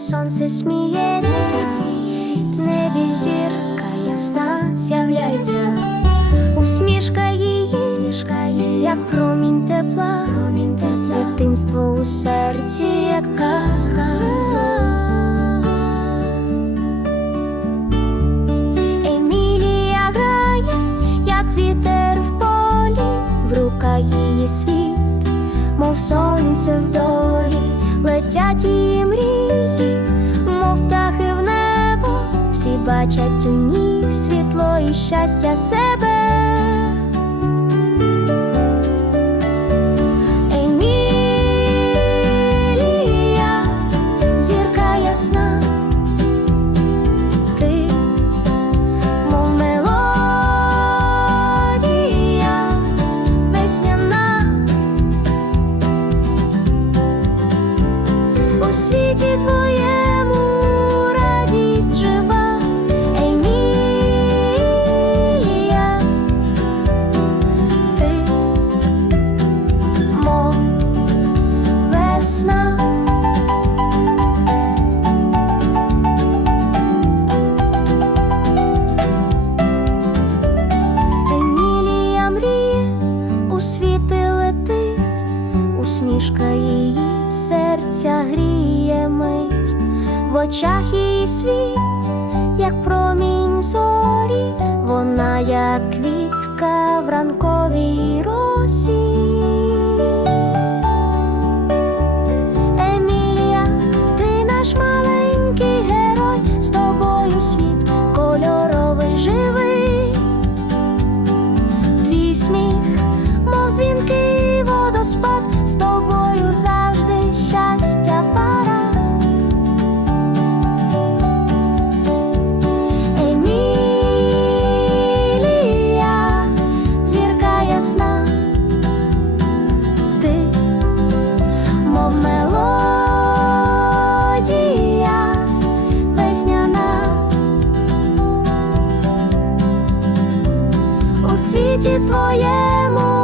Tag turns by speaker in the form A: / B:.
A: сонце сміється, в небі зірка ясна з'являється, усмішка її, як промінь тепла, промінь тепла, дитинство у серці, як казка. Емілія грає, як вітер в полі, в руках її світ, мов сонце в долі, летять її мрії, бачать у ній світло і щастя себе. Зірка ясна, ти мов весняна у світі твоєму летить, усмішка її серця гріє мить, в очах її світ, як промінь зорі, вона, як квітка в ранковій росі. Емілія, ти наш маленький герой, з тобою світ кольоровий живий. Мов дзвінки світі твоєму.